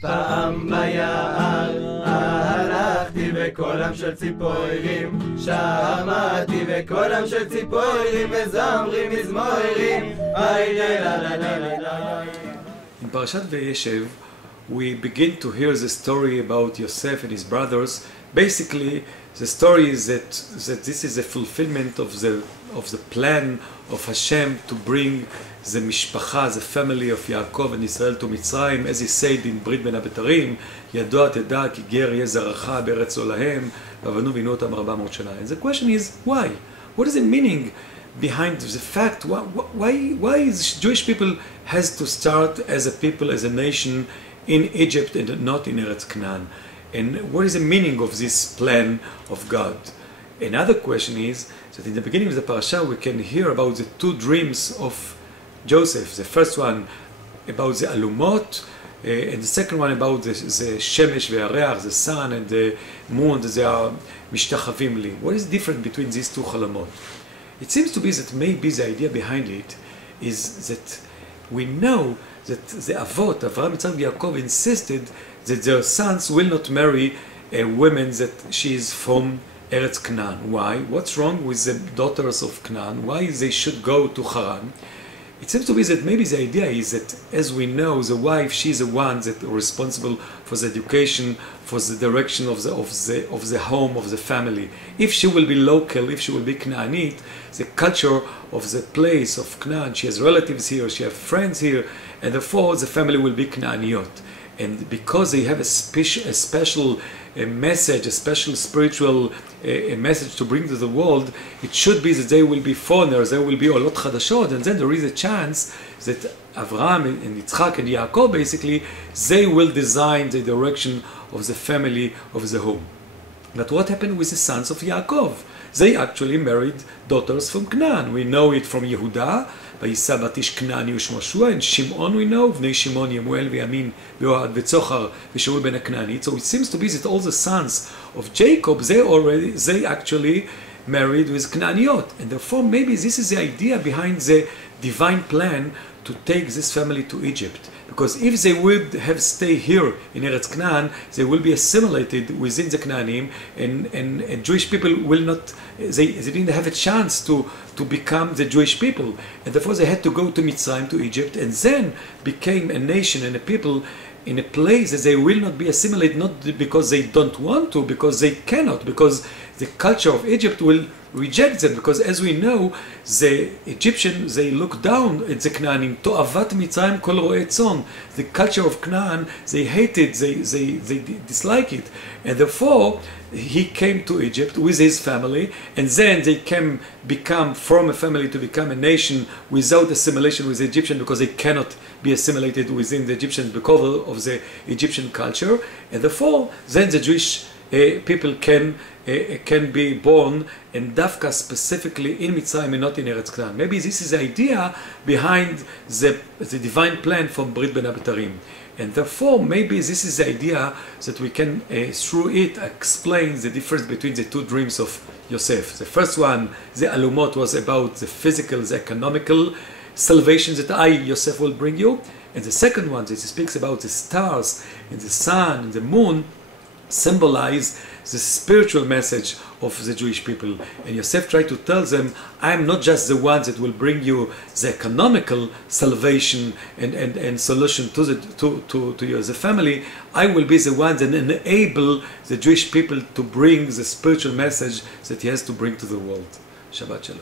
פעם ביער הלכתי וקולם של ציפורים שמעתי וקולם של ציפורים מזמרים מזמורים In Parashat VaYeshev, we begin to hear the story about Yosef and his brothers. Basically, the story is that this is a fulfillment of the plan of Hashem to bring the mishpacha, the family of Yaakov and Israel to Mitzrayim, as he said in Brit Ben HaBetarim, ידוע תדע כי גר יהיה זרעך בארץ לא להם, ועבדנו ועינו אותם 400 שנה. And the question is, why? What is the meaning behind the fact? Why is Jewish people has to start as a people, as a nation in Egypt and not in Eretz Canaan? And what is the meaning of this plan of God? Another question is that in the beginning of the parasha we can hear about the two dreams of Joseph. The first one about the alumot, and the second one about the shemesh ve'areach, the sun and the moon, they are mishtachavim li. What is different between these two chalamot? It seems to be that maybe the idea behind it is that we know that the avot, Avraham, Yitzchak, and Yaakov, insisted that their sons will not marry a woman that she is from Eretz Canaan. Why? What's wrong with the daughters of Canaan? Why they should go to Haran? It seems to be that maybe the idea is that, as we know, the wife, she's the one that is responsible for the education, for the direction of the home, of the family. If she will be local, if she will be Canaanite, the culture of the place of Canaan, she has relatives here, she has friends here, and therefore the family will be Canaaniot. And because they have a special message, a special spiritual message to bring to the world, it should be that they will be foreigners, they will be olot chadashot, and then there is a chance that Avraham and Yitzchak and Yaakov, basically, they will design the direction of the family, of the home. But what happened with the sons of Yaakov? They actually married daughters from Canaan. We know it from Yehuda, וישא בת איש כנעני ושמו שוע, and Shimon we know, בני Shimon, Yemuel, וימין, ואוהד, וצוחר, ושאול בן הכנענית. So it seems to be that all the sons of Jacob, they actually married with Canaaniot. And therefore maybe this is the idea behind the divine plan to take this family to Egypt. Because if they would have stayed here in Eretz Canaan, they will be assimilated within the Canaanim, and Jewish people will not, they didn't have a chance to become the Jewish people. And therefore they had to go to Mitzrayim, to Egypt, and then became a nation and a people in a place that they will not be assimilated, not because they don't want to, because they cannot, because the culture of Egypt will reject them, because as we know, the Egyptians, they look down at the Canaanim. To'avat Mitzrayim kol ro'ei tzon. The culture of Canaan, they hate it, they dislike it. And therefore, he came to Egypt with his family, and then they can become from a family to become a nation without assimilation with the Egyptian, because they cannot be assimilated within the Egyptians because of the Egyptian culture. And therefore, then the Jewish people can be born, and Dafka specifically in Mitzrayim and not in Eretz Canaan. Maybe this is the idea behind the divine plan from Brit Ben HaBetarim. And therefore, maybe this is the idea that we can, through it, explain the difference between the two dreams of Yosef. The first one, the alumot, was about the physical, the economical salvation that I, Yosef, will bring you. And the second one, that he speaks about the stars and the sun and the moon, symbolize the spiritual message of the Jewish people. And Yosef tried to tell them, I am not just the one that will bring you the economical salvation and solution to you as a family. I will be the one that enable the Jewish people to bring the spiritual message that he has to bring to the world. Shabbat Shalom.